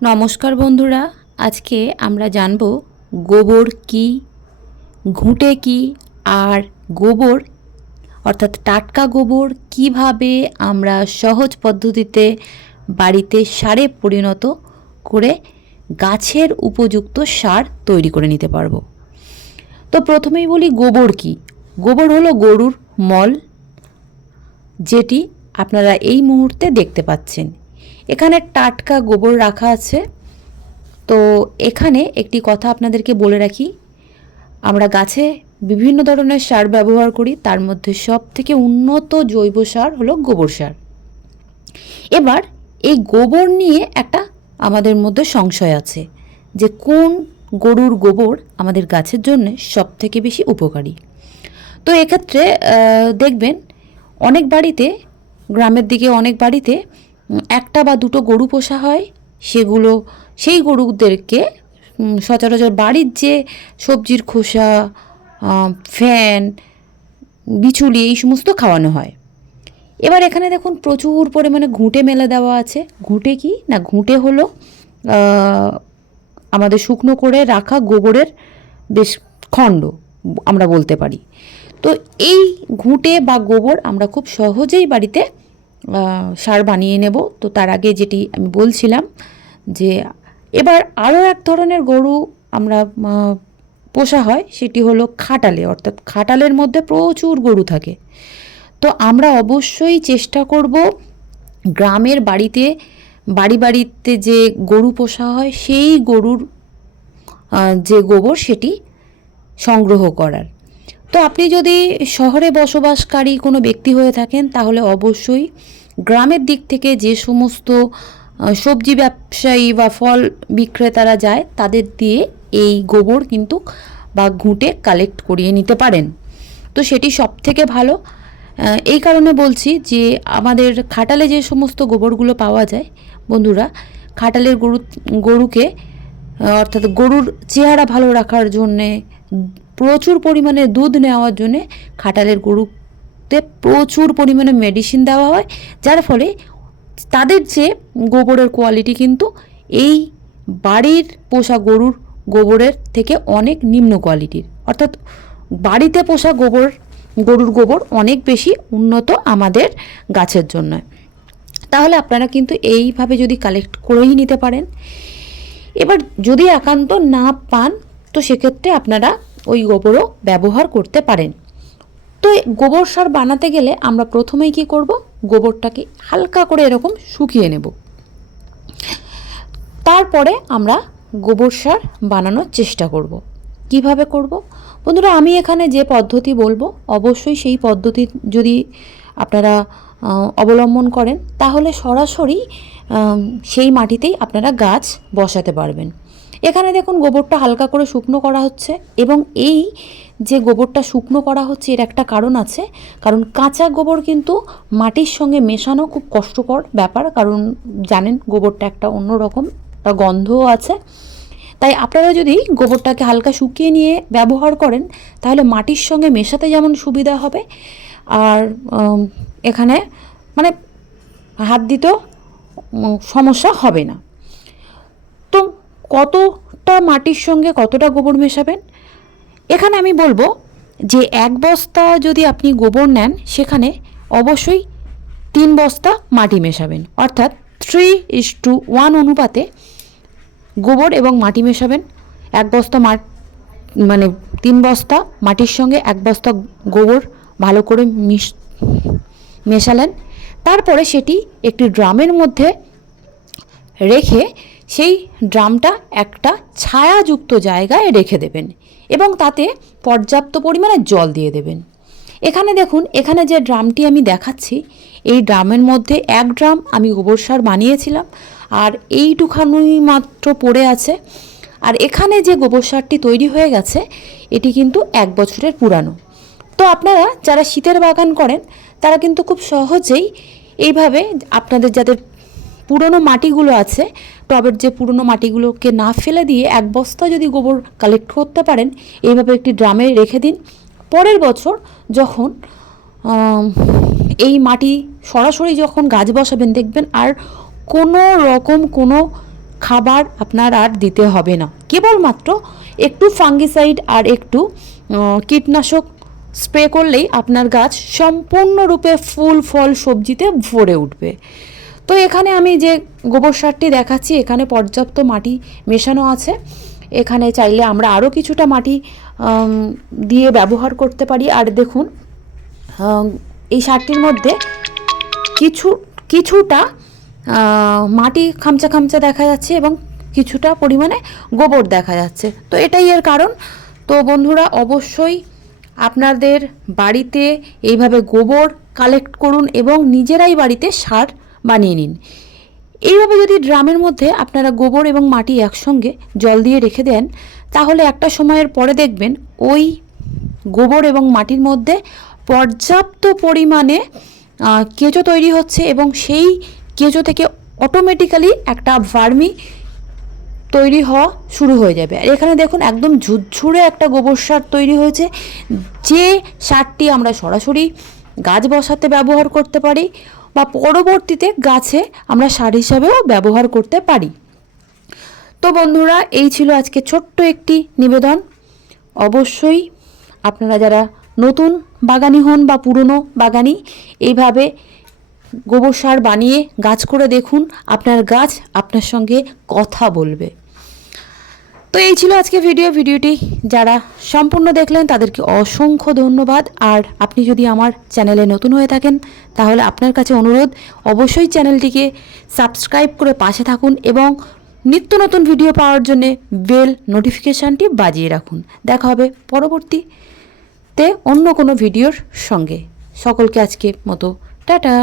নমস্কার বন্ধুরা, আজকে আমরা জানব গোবর কি, ঘুঁটে কি, আর গোবর অর্থাৎ টাটকা গোবর কিভাবে আমরা সহজ পদ্ধতিতে বাড়িতে সারে পরিণত করে গাছের উপযুক্ত সার তৈরি করে নিতে পারবো। তো প্রথমেই বলি গোবর কি। গোবর হলো গরুর মল, যেটি আপনারা এই মুহূর্তে দেখতে পাচ্ছেন। এখানে টাটকা গোবর রাখা আছে। তো এখানে একটি কথা আপনাদেরকে বলে রাখি, আমরা গাছে বিভিন্ন ধরনের সার ব্যবহার করি, তার মধ্যে সবথেকে উন্নত জৈব সার হলো গোবর সার। এবার এই গোবর নিয়ে একটা আমাদের মধ্যে সংশয় আছে যে কোন গরুর গোবর আমাদের গাছের জন্য সবথেকে বেশি উপকারী। তো এক্ষেত্রে দেখবেন অনেক বাড়িতে, গ্রামের দিকে অনেক বাড়িতে একটা বা দুটো গরু পোষা হয়। সেই গরুদেরকে সচরাচর বাড়ির যে সবজির খোসা, ফ্যান, বিচুলি এই সমস্ত খাওয়ানো হয়। এবার এখানে দেখুন প্রচুর পরিমাণে ঘুঁটে মেলে দেওয়া আছে। ঘুঁটে কি না, ঘুঁটে হলো আমাদের শুকনো করে রাখা গোবরের বেশ খণ্ড আমরা বলতে পারি। তো এই ঘুঁটে বা গোবর আমরা খুব সহজেই বাড়িতে সার বানিয়ে নেব। তো তার আগে যেটি আমি বলছিলাম যে এবার আরও এক ধরনের গরু আমরা পোষা হয়, সেটি হলো খাটালে, অর্থাৎ খাটালের মধ্যে প্রচুর গরু থাকে। তো আমরা অবশ্যই চেষ্টা করব গ্রামের বাড়িতে যে গরু পোষা হয় সেই গরুর যে গোবর সেটি সংগ্রহ করার। তো আপনি যদি শহরে বসবাসকারী কোনো ব্যক্তি হয়ে থাকেন তাহলে অবশ্যই গ্রামের দিক থেকে যে সমস্ত সবজি ব্যবসায়ী বা ফল বিক্রেতারা যায় তাদের দিয়ে এই গোবর কিন্তু বা ঘুঁটে কালেক্ট করিয়ে নিতে পারেন। তো সেটি সবথেকে ভালো। এই কারণে বলছি যে আমাদের খাটালে যে সমস্ত গোবরগুলো পাওয়া যায়, বন্ধুরা, খাটালের গরুকে অর্থাৎ গরুর চেহারা ভালো রাখার জন্যে, প্রচুর পরিমাণে দুধ নেওয়ার জন্যে খাটালের গরুতে প্রচুর পরিমাণে মেডিসিন দেওয়া হয়, যার ফলে তাদের যে গোবরের কোয়ালিটি কিন্তু এই বাড়ির পোষা গরুর গোবরের থেকে অনেক নিম্ন কোয়ালিটির। অর্থাৎ বাড়িতে পোষা গরুর গোবর অনেক বেশি উন্নত আমাদের গাছের জন্য। তাহলে আপনারা কিন্তু এইভাবে যদি কালেক্ট করেই নিতে পারেন। এবার যদি একান্ত না পান তো সেক্ষেত্রে আপনারা ওই গোবরও ব্যবহার করতে পারেন। তো গোবর সার বানাতে গেলে আমরা প্রথমেই কি করব, গোবরটাকে হালকা করে এরকম শুকিয়ে নেব। তারপরে আমরা গোবর সার বানানোর চেষ্টা করব। কিভাবে করব বন্ধুরা, আমি এখানে যে পদ্ধতি বলবো অবশ্যই সেই পদ্ধতি যদি আপনারা অবলম্বন করেন তাহলে সরাসরি সেই মাটিতেই আপনারা গাছ বসাতে পারবেন। এখানে দেখুন গোবরটা হালকা করে শুকনো করা হচ্ছে, এবং এই যে গোবরটা শুকনো করা হচ্ছে এর একটা কারণ আছে। কারণ কাঁচা গোবর কিন্তু মাটির সঙ্গে মেশানো খুব কষ্টকর ব্যাপার, কারণ জানেন গোবরটা একটা অন্যরকম একটা গন্ধও আছে। তাই আপনারা যদি গোবরটাকে হালকা শুকিয়ে নিয়ে ব্যবহার করেন তাহলে মাটির সঙ্গে মেশাতে যেমন সুবিধা হবে, আর এখানে মানে হাত দিতেও সমস্যা হবে না। তো কতটা মাটির সঙ্গে কতটা গোবর মেশাবেন, এখানে আমি বলবো যে 1 বস্তা যদি আপনি গোবর নেন সেখানে অবশ্যই 3 বস্তা মাটি মেশাবেন, অর্থাৎ 3:1 অনুপাতে গোবর এবং মাটি মেশাবেন। 1 বস্তা মানে 3 বস্তা মাটির সঙ্গে 1 বস্তা গোবর ভালো করে মেশালেন। তারপরে সেটি একটি ড্রামের মধ্যে রেখে সেই ড্রামটা একটা ছায়াযুক্ত জায়গায় রেখে দেবেন এবং তাতে পর্যাপ্ত পরিমাণে জল দিয়ে দেবেন। এখানে দেখুন, এখানে যে ড্রামটি আমি দেখাচ্ছি এই ড্রামের মধ্যে 1 ড্রাম আমি গোবর সার বানিয়েছিলাম, আর এইটুখানি মাত্র পড়ে আছে। আর এখানে যে গোবর সারটি তৈরি হয়ে গেছে এটি কিন্তু 1 বছরের পুরানো। তো আপনারা যারা শীতের বাগান করেন তারা কিন্তু খুব সহজেই এইভাবে আপনাদের যাদের পুরনো মাটিগুলো আছে, টবের যে পুরনো মাটিগুলোকে না ফেলে দিয়ে 1 বস্তা যদি গোবর কালেক্ট করতে পারেন, এইভাবে একটি ড্রামে রেখে দিন। পরের বছর যখন এই মাটি সরাসরি যখন গাছ বসাবেন দেখবেন আর কোনো রকম কোনো খাবার আপনার আর দিতে হবে না, কেবলমাত্র একটু ফাঙ্গিসাইড আর একটু কীটনাশক স্প্রে করলেই আপনার গাছ সম্পূর্ণরূপে ফুল ফল সবজিতে ভরে উঠবে। তো এখানে আমি যে গোবর সারটি দেখাচ্ছি, এখানে পর্যাপ্ত মাটি মেশানো আছে। এখানে চাইলে আমরা আরও কিছুটা মাটি দিয়ে ব্যবহার করতে পারি। আর দেখুন এই সারটির মধ্যে কিছুটা মাটি খামচা খামচা দেখা যাচ্ছে এবং কিছুটা পরিমাণে গোবর দেখা যাচ্ছে। তো এটাই এর কারণ। তো বন্ধুরা, অবশ্যই আপনাদের বাড়িতে এইভাবে গোবর কালেক্ট করুন এবং নিজেরাই বাড়িতে সার বানিয়ে নিন। এইভাবে যদি ড্রামের মধ্যে আপনারা গোবর এবং মাটি একসঙ্গে জল দিয়ে রেখে দেন, তাহলে একটা সময়ের পরে দেখবেন ওই গোবর এবং মাটির মধ্যে পর্যাপ্ত পরিমাণে কেঁচো তৈরি হচ্ছে এবং সেই কেঁচো থেকে অটোমেটিক্যালি একটা ভার্মি তৈরি হওয়া শুরু হয়ে যাবে। আর এখানে দেখুন একদম ঝুরঝুরে একটা গোবর সার তৈরি হয়েছে, যে সারটি আমরা সরাসরি গাছ বসাতে ব্যবহার করতে পারি বা পরবর্তীতে গাছে আমরা সার হিসাবেও ব্যবহার করতে পারি। তো বন্ধুরা, এই ছিল আজকে ছোট্ট একটি নিবেদন। অবশ্যই আপনারা যারা নতুন বাগানি হন বা পুরনো বাগানি, এইভাবে গোবর সার বানিয়ে গাছ করে দেখুন, আপনার গাছ আপনার সঙ্গে কথা বলবে। তো এই ছিল আজকে ভিডিওটি যারা সম্পূর্ণ দেখলেন তাদেরকে অসংখ্য ধন্যবাদ। আর আপনি যদি আমার চ্যানেলে নতুন হয়ে থাকেন, তাহলে আপনার কাছে অনুরোধ, অবশ্যই চ্যানেলটিকে সাবস্ক্রাইব করে পাশে থাকুন এবং নিত্য নতুন ভিডিও পাওয়ার জন্যে বেল নোটিফিকেশানটি বাজিয়ে রাখুন। দেখা হবে পরবর্তীতে অন্য কোনো ভিডিওর সঙ্গে। সকলকে আজকের মতো টাটা।